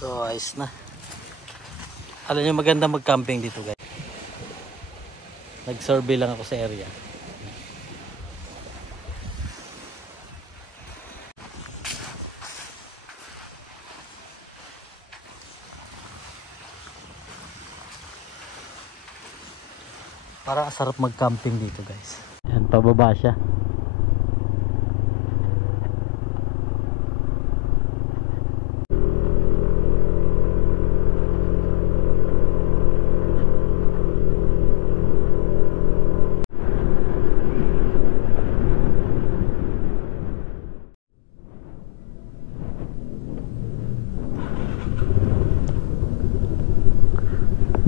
So ayos na. Alam nyo, maganda mag-camping dito guys. Nag-survey lang ako sa area. Parang sarap mag-camping dito guys. Ayan, pababa siya.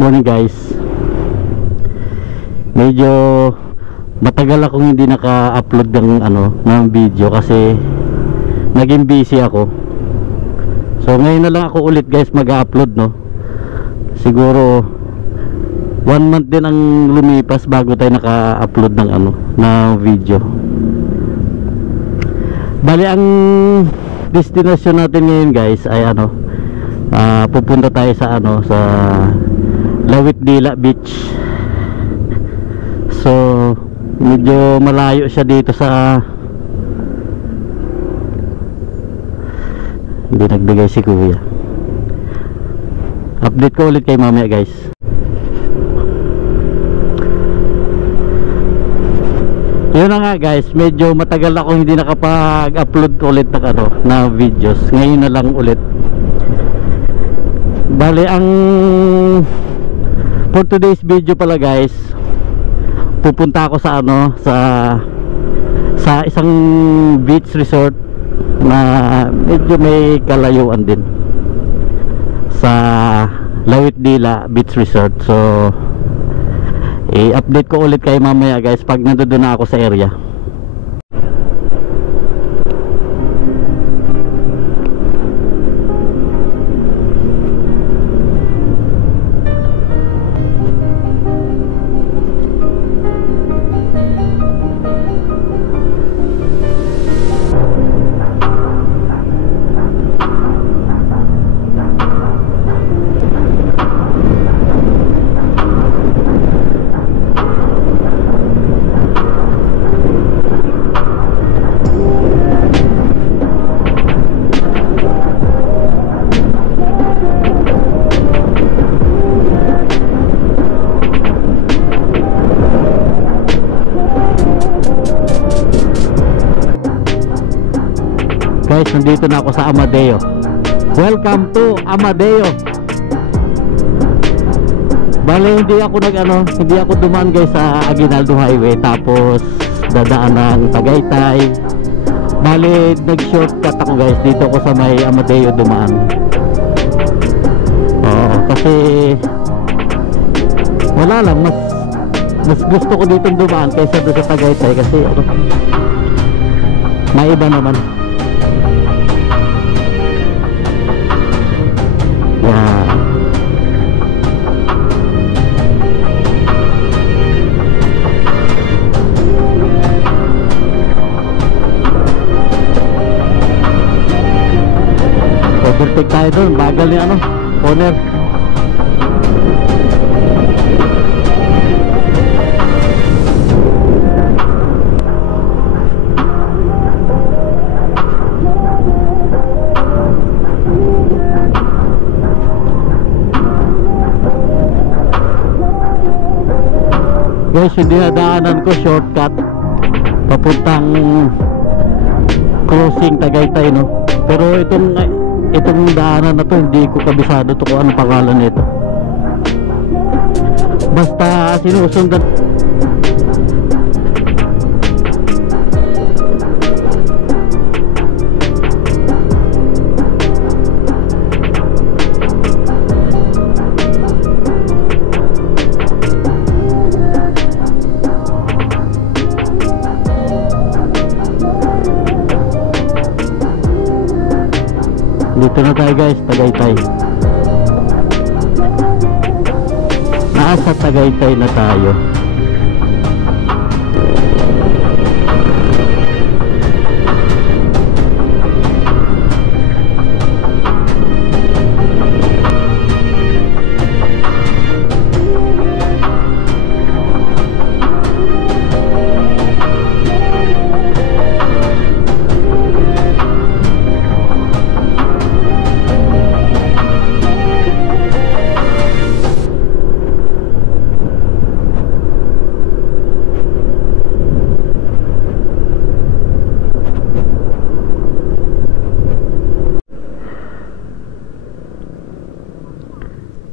Morning guys. Medyo matagal akong hindi naka-upload ng video kasi naging busy ako. So ngayon na lang ako ulit guys mag-upload, no. Siguro 1 month din ang lumipas bago tayo naka-upload ng video. Bali ang destination natin ngayon guys ay pupunta tayo sa sa Lawit Dila Beach. So medyo malayo siya dito sa, hindi nagbigay si kuya. Update ko ulit kay mamaya guys. Yun na nga guys, medyo matagal ako hindi nakapag-upload ulit na videos. Ngayon na lang ulit. Bali ang for today's video pala guys, pupunta ako sa sa isang beach resort na medyo may kalayuan din sa Lawit Dila Beach Resort. So i-update ko ulit kayo mamaya guys pag nandoon na ako sa area. Guys, nandito na ako sa Amadeo. Welcome to Amadeo. Bale, hindi ako dumaan guys sa Aguinaldo Highway tapos dadaan ng Tagaytay. Bale, nag-shortcut ako guys. Dito ako sa may Amadeo dumaan. Kasi wala lang, mas gusto ko dito dumaan kaysa doon sa Tagaytay kasi may iba naman. Overtake tayo doon, bagal ni owner. Guys, yung dinadaanan ko shortcut papuntang crossing Tagaytay, no. Pero itong daanan na to hindi ko kabisado to kung anong pangalan nito. Basta sinusundan. Dito na tayo guys, Tagaytay. Nasa Tagaytay na tayo.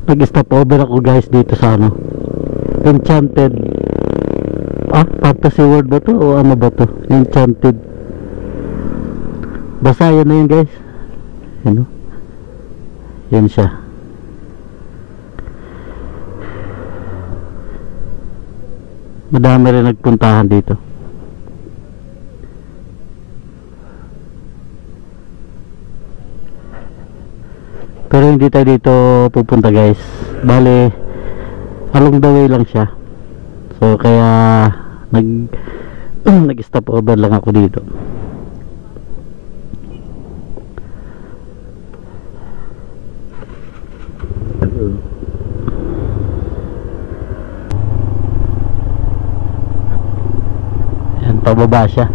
Nag-stop over ako guys dito sa ano, Enchanted. Fantasy World ba to o ano ba to? Enchanted. Basta yun na yun guys. Ano? Yan siya. Madami rin nagpuntahan dito. Pero hindi tayo dito pupunta guys. Bale, along the way lang siya. So kaya nag-stop over lang ako dito. Yan, pababa siya.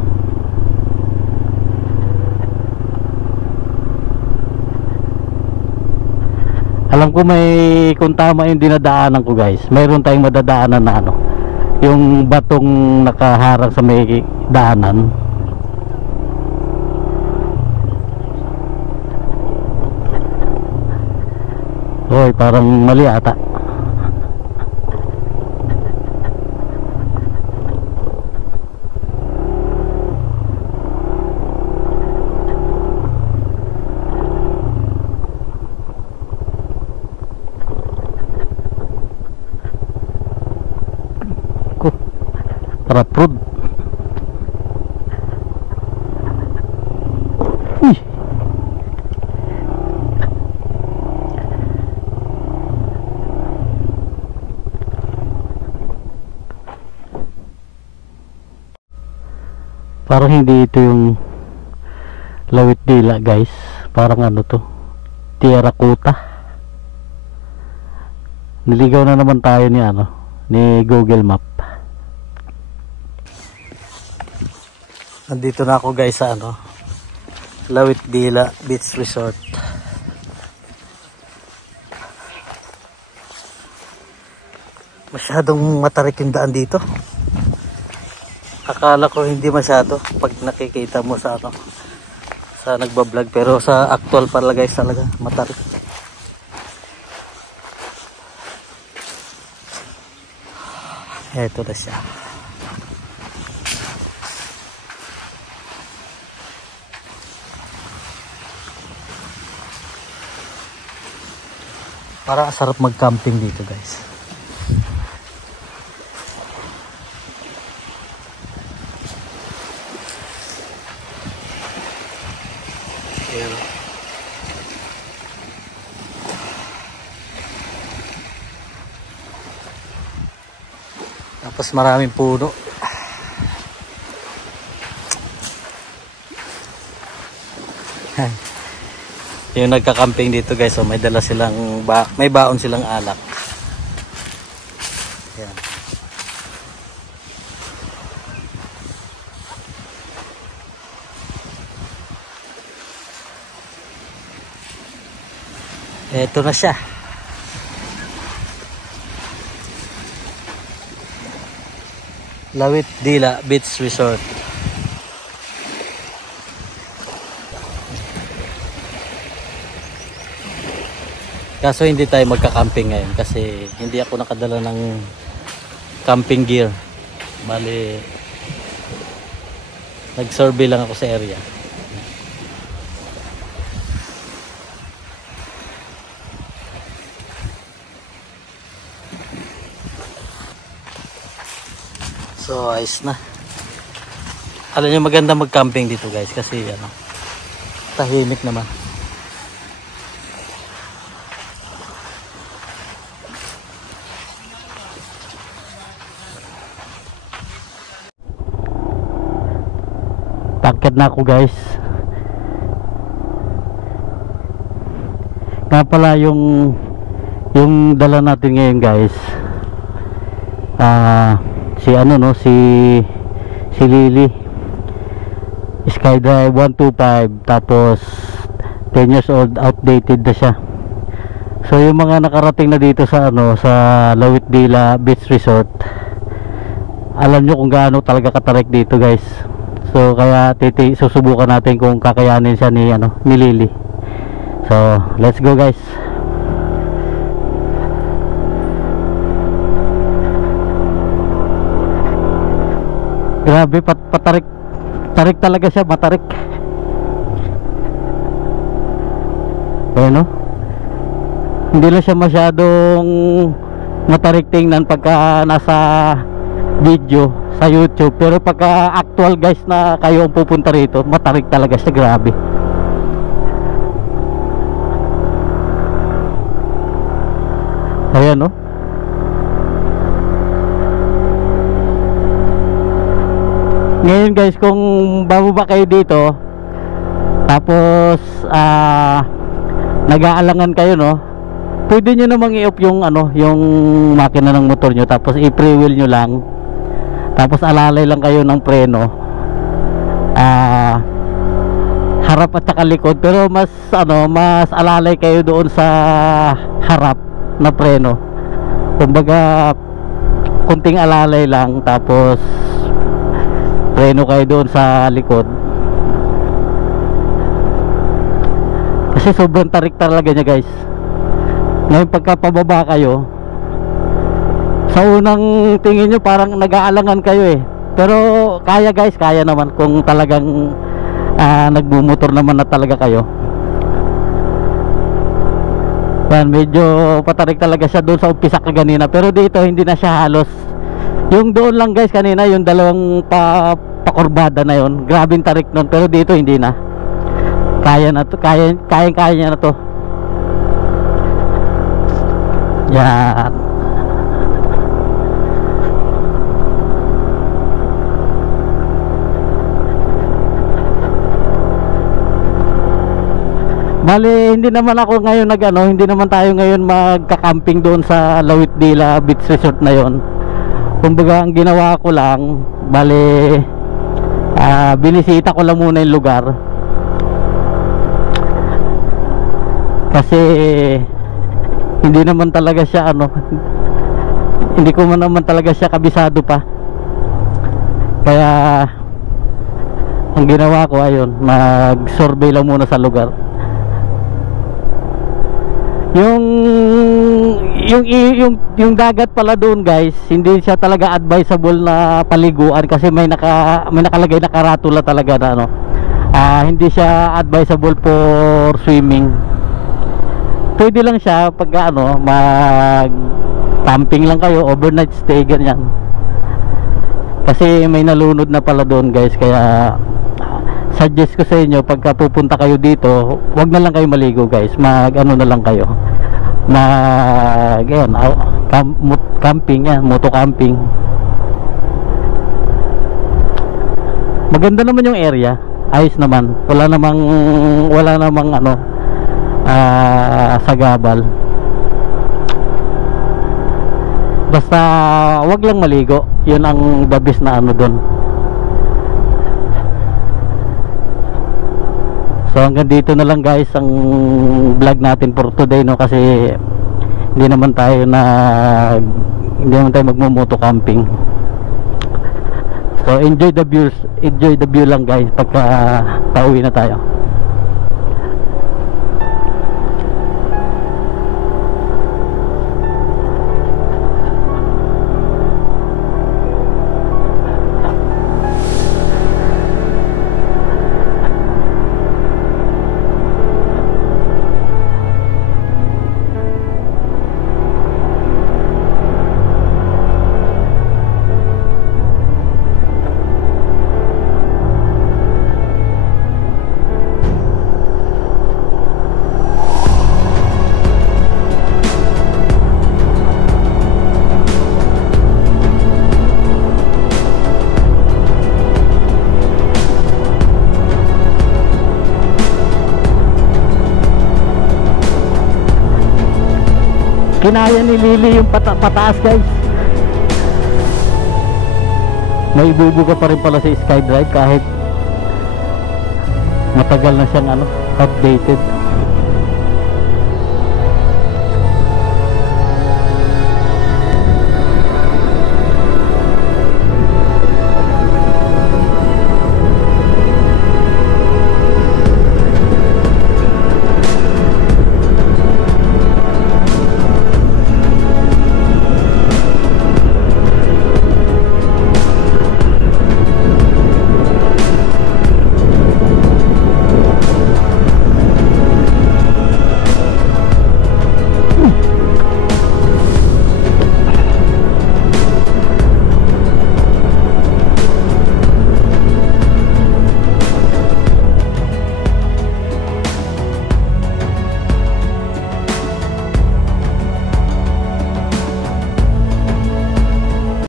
Alam ko kung tama yung dinadaanan ko guys, mayroon tayong madadaanan na ano, yung batong nakaharang sa may daanan. Hoy, parang mali ata. Raprod. Uy. Parang hindi ito yung Lawit Dila guys. Parang ano to, Terracotta. Niligaw na naman tayo ni ano, ni Google Map. Nandito na ako guys sa ano, Lawit Dila Beach Resort. Masyadong matarik yung daan dito. Akala ko hindi masyado pag nakikita mo sa ano, sa nagbablog, pero sa actual pala guys talaga matarik. Eto na siya. Para sarap mag-camping dito guys. Ayan. Tapos maraming puno. Yung nagka-camping dito guys, so may dala silang may baon silang alak. Ayan. Eto na siya. Lawit Dila Beach Resort. Kaso hindi tayo magka-camping ngayon kasi hindi ako nakadala ng camping gear. Bali, nag-survey lang ako sa area. So ayos na. Alam niyo, maganda mag-camping dito guys kasi ano, tahimik naman. Tangkad na ako guys. Nga pala yung dala natin ngayon guys, si ano no, si Lily Skydrive 125, tapos 10 years old, outdated na siya. So yung mga nakarating na dito sa ano, sa Lawit Dila Beach Resort, alam nyo kung gaano talaga katarik dito guys. So kaya susubukan natin kung kakayanin siya ni Lily. So let's go guys. Grabe, patarik. Tarik talaga siya, matarik. Ayan, no? Hindi lang siya masyadong matarik tingnan pagka nasa video sa YouTube, pero pagka actual guys na kayo ang pupunta rito, matarik talaga siya, grabe. Ayan, no? Ngayon guys, kung bababa kayo dito, tapos nag-aalangan kayo, no, pwede nyo namang i-off yung yung makina ng motor nyo, tapos i-free wheel nyo lang, tapos alalay lang kayo ng preno, harap at saka likod, pero mas mas alalay kayo doon sa harap na preno. Kumbaga kunting alalay lang, tapos preno kayo doon sa likod. Kasi sobrang tarik talaga niya guys. Ngayon pagka pababa kayo, sa unang tingin nyo parang nag-aalangan kayo pero kaya guys, kaya naman kung talagang nagmumotor naman na talaga kayo. Yan, medyo patarik talaga siya doon sa umpisa kaganina, pero dito hindi na siya halos. Yung doon lang guys kanina, yung dalawang pakurbada na yon, grabing tarik nun, pero dito hindi na. Kaya na to, kaya niya na to. Yan. Bali, hindi naman ako ngayon hindi naman tayo ngayon magka-camping doon sa Lawit Dila Beach Resort na yon. Kumbaga ang ginawa ko lang, bali binisita ko lang muna yung lugar. Kasi hindi naman talaga siya hindi ko naman talaga siya kabisado pa. Kaya ang ginawa ko ayun, mag-survey lang muna sa lugar. Yung dagat pala doon guys, hindi siya talaga advisable na paliguan, kasi may nakalagay na karatula talaga na hindi siya advisable for swimming. Pwede lang siya pag mag camping lang kayo, overnight stay, ganyan. Kasi may nalunod na pala doon guys, kaya suggest ko sa inyo, pagka pupunta kayo dito, wag na lang kayo maligo guys, na lang kayo, camping yan, moto camping. Maganda naman yung area, ayos naman, wala namang sagabal. Basta wag lang maligo, yun ang the best na doon. So hanggang dito na lang guys ang vlog natin for today, kasi hindi naman tayo magmo-moto camping. So enjoy the view lang guys pagka pauwi na tayo. Kinaya ni Lily yung pataas guys. May ibubuga pa rin pala sa SkyDrive kahit matagal na siyang updated.